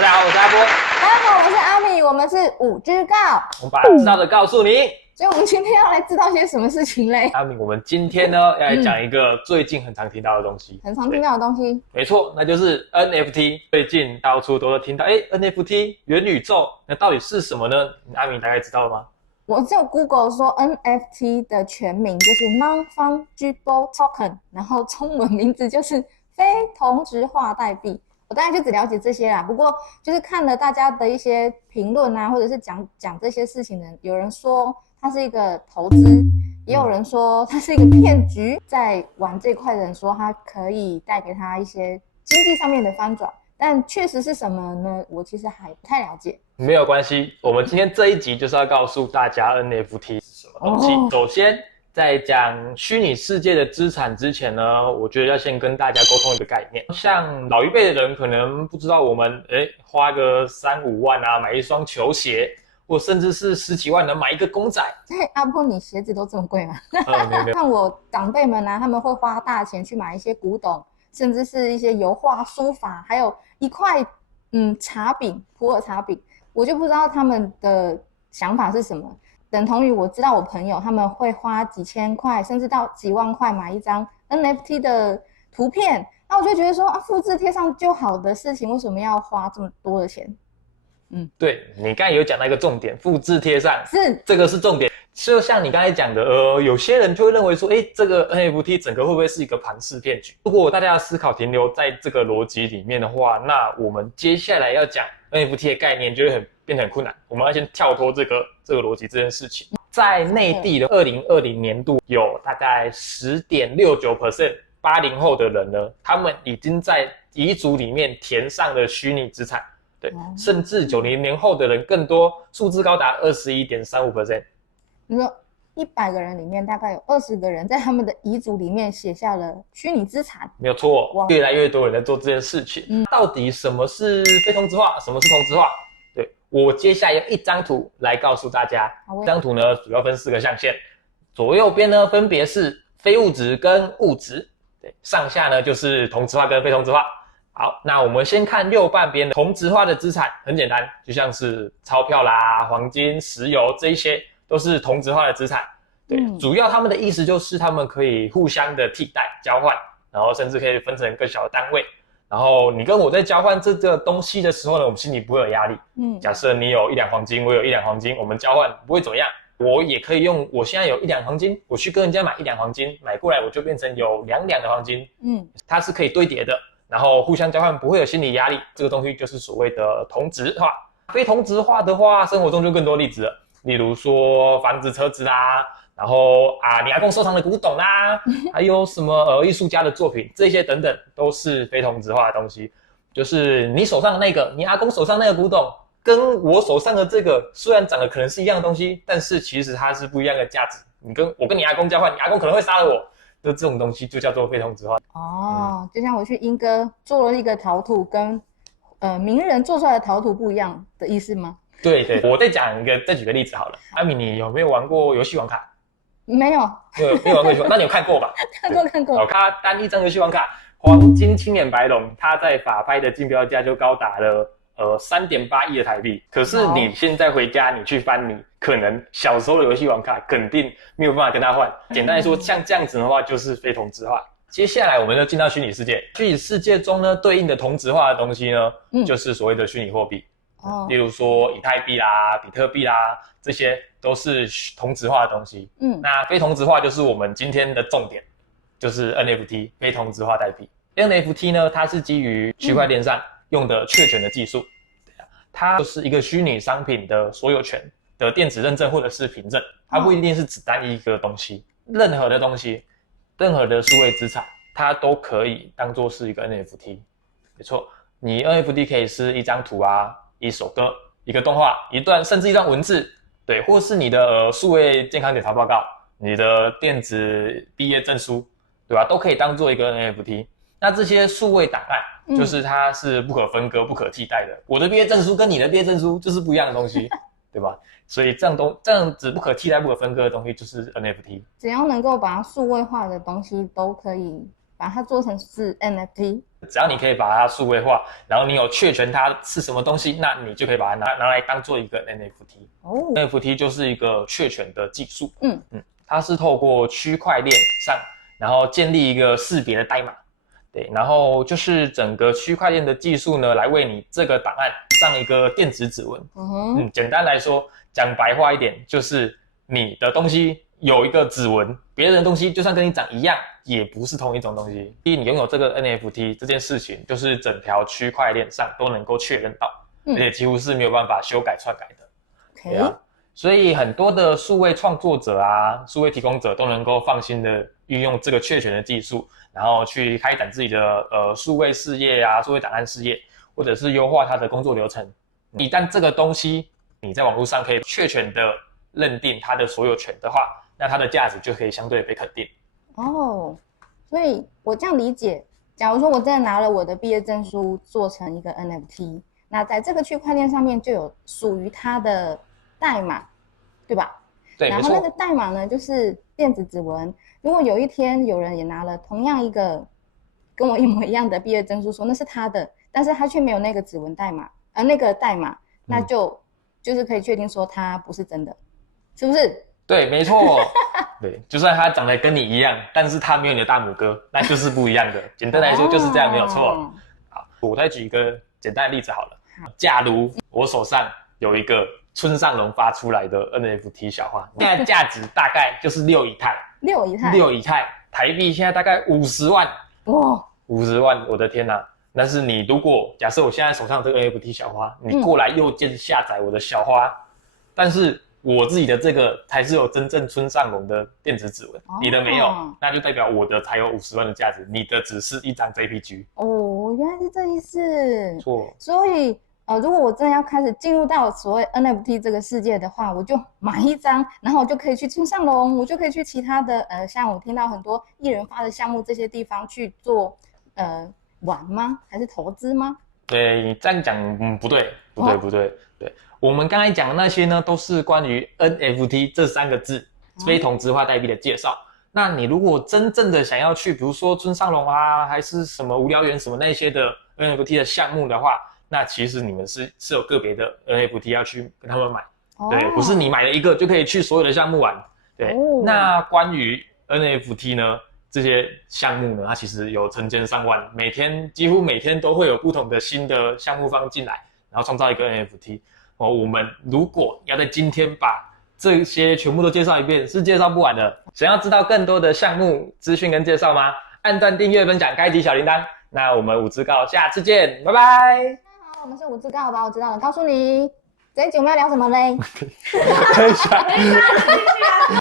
大家好，我是阿波。大家好，我是阿米，我们是五知告，我们把知道的告诉你。所以我们今天要来知道些什么事情嘞？阿米，我们今天呢要来讲一个最近很常听到的东西，很常听到的东西。没错，那就是 NFT。最近到处都会听到，NFT 元宇宙，那到底是什么呢？阿米大概知道了吗？我就 Google 说 NFT 的全名就是 Non-Fungible Token， 然后中文名字就是非同质化代币。我大概就只了解这些啦，不过就是看了大家的一些评论啊，或者是讲这些事情的，有人说它是一个投资，也有人说它是一个骗局，在玩这块的人说它可以带给他一些经济上面的翻转，但确实是什么呢？我其实还不太了解。没有关系，我们今天这一集就是要告诉大家 NFT 是什么东西。首先，在讲虚拟世界的资产之前呢，我觉得要先跟大家沟通一个概念。像老一辈的人可能不知道，我们花个3、5万啊，买一双球鞋，或甚至是10几万能买一个公仔。阿波，你鞋子都这么贵吗？没有。看我长辈们啊，他们会花大钱去买一些古董，甚至是一些油画、书法，还有一块茶饼，普洱茶饼。我就不知道他们的想法是什么，等同于我知道我朋友他们会花几千块甚至到几万块买一张 NFT 的图片，那我就觉得说复制贴上就好的事情，为什么要花这么多的钱？对，你刚才有讲到一个重点，复制贴上，是这个是重点。就像你刚才讲的，有些人就会认为说，这个 NFT 整个会不会是一个盘式骗局？如果大家的思考停留在这个逻辑里面的话，那我们接下来要讲 NFT 的概念就会变得很困难。我们要先跳脱这个逻辑这件事情。在内地的2020年度，有大概10.69% 80后的人呢，他们已经在遗嘱里面填上了虚拟资产。对，甚至90年后的人更多，数字高达21.35%。你说100个人里面大概有20个人在他们的遗嘱里面写下了虚拟资产，没有错，越来越多人在做这件事情。到底什么是非同质化，什么是同质化？对，我接下来用一张图来告诉大家。这张图呢，主要分4个象限，左右边呢分别是非物质跟物质，对，上下呢就是同质化跟非同质化。好，那我们先看右半边的同质化的资产，很简单，就像是钞票啦、黄金、石油这一些都是同质化的资产。对，主要他们的意思就是他们可以互相的替代、交换，然后甚至可以分成更小的单位。然后你跟我在交换这个东西的时候呢，我们心里不会有压力。假设你有1两黄金，我有1两黄金，我们交换不会怎么样。我也可以用我现在有1两黄金，我去跟人家买1两黄金，买过来我就变成有2两的黄金。它是可以堆叠的。然后互相交换不会有心理压力，这个东西就是所谓的同质化。非同质化的话，生活中就更多例子了，例如说房子、车子啦，然后你阿公收藏的古董啦，还有什么艺术家的作品，这些等等都是非同质化的东西。就是你手上的那个，你阿公手上那个古董，跟我手上的这个虽然长得可能是一样的东西，但是其实它是不一样的价值。我跟你阿公交换，你阿公可能会杀了我。这种东西就叫做非同质化。就像我去英歌做了一个陶土，跟名人做出来的陶土不一样的意思吗？对，我再举个例子好了。阿米，你有没有玩过游戏王卡？没有。没有玩过游戏王，那你有看过吧？看过。它单一张游戏王卡，黄金青眼白龙，它在法拍的竞标价就高达了3.8亿的台币。可是你现在回家，你去翻你可能小时候的游戏王卡，肯定没有办法跟它换。简单来说，像这样子的话，就是非同质化。接下来我们就进到虚拟世界。虚拟世界中呢，对应的同质化的东西呢，就是所谓的虚拟货币。例如说以太币啦、比特币啦，这些都是同质化的东西。那非同质化就是我们今天的重点，就是 NFT 非同质化代币。NFT 呢，它是基于区块链上用的确权的技术，它就是一个虚拟商品的所有权的电子认证或者是凭证，它不一定是只单一个东西，任何的东西，任何的数位资产，它都可以当作是一个 NFT。没错，你 NFT 可以是一张图啊，一首歌，一个动画，甚至一段文字，对，或是你的数位健康检查报告，你的电子毕业证书，对吧？都可以当做一个 NFT。那这些数位档案，就是它是不可分割、不可替代的。我的毕业证书跟你的毕业证书就是不一样的东西，对吧？所以这样子不可替代、不可分割的东西就是 NFT。只要能够把它数位化的东西，都可以把它做成是 NFT。只要你可以把它数位化，然后你有确权它是什么东西，那你就可以把它拿来当做一个 NFT。NFT 就是一个确权的技术。它是透过区块链上，然后建立一个识别的代码。对，然后就是整个区块链的技术呢，来为你这个档案上一个电子指纹。简单来说，讲白话一点，就是你的东西有一个指纹，别人的东西就算跟你长一样，也不是同一种东西。你拥有这个 NFT 这件事情，就是整条区块链上都能够确认到，而且几乎是没有办法修改篡改的。对啊，所以很多的数位创作者啊、数位提供者都能够放心的运用这个确权的技术，然后去开展自己的数位事业啊、数位档案事业，或者是优化它的工作流程。一旦这个东西你在网络上可以确权的认定它的所有权的话，那它的价值就可以相对被肯定。所以我这样理解，假如说我真的拿了我的毕业证书做成一个 NFT， 那在这个区块链上面就有属于它的代码，对吧？对，然后那个代码呢，就是电子指纹。如果有一天有人也拿了同样一个跟我一模一样的毕业证书，说那是他的，但是他却没有那个指纹代码，那个代码，那就是可以确定说他不是真的，是不是？对，没错。对，就算他长得跟你一样，但是他没有你的大拇哥，那就是不一样的。简单来说就是这样，没有错。好，我再举一个简单的例子好了。假如我手上有一个村上隆发出来的 NFT 小花，现在价值大概就是6以太。6以太，台币现在大概50万。哇，50万，我的天哪！但是你如果假设我现在手上这个 NFT 小花，你过来右键下载我的小花，但是我自己的这个才是有真正村上隆的电子指纹，你的没有，那就代表我的才有50万的价值，你的只是一张 JPG。原来是这意思。错。所以如果我真的要开始进入到所谓 NFT 这个世界的话，我就买一张，然后我就可以去村上隆，我就可以去其他的像我听到很多艺人发的项目这些地方去做玩吗？还是投资吗？对，你这样讲不对。对，我们刚才讲的那些呢，都是关于 NFT 这3个字非同质化代币的介绍。那你如果真正的想要去，比如说村上隆啊，还是什么无聊猿什么那些的 NFT 的项目的话，那其实你们是有个别的 NFT 要去跟他们买。对，不是你买了一个就可以去所有的项目玩。对，那关于 NFT 呢，这些项目呢，它其实有成千上万，几乎每天都会有不同的新的项目方进来，然后创造一个 NFT。我们如果要在今天把这些全部都介绍一遍，是介绍不完的。想要知道更多的项目资讯跟介绍吗？按赞、订阅、分享、开启小铃铛。那我们五志告下次见，拜拜。大家好，我们是五志告，把我知道的告诉你。这一集我们要聊什么嘞？等一下。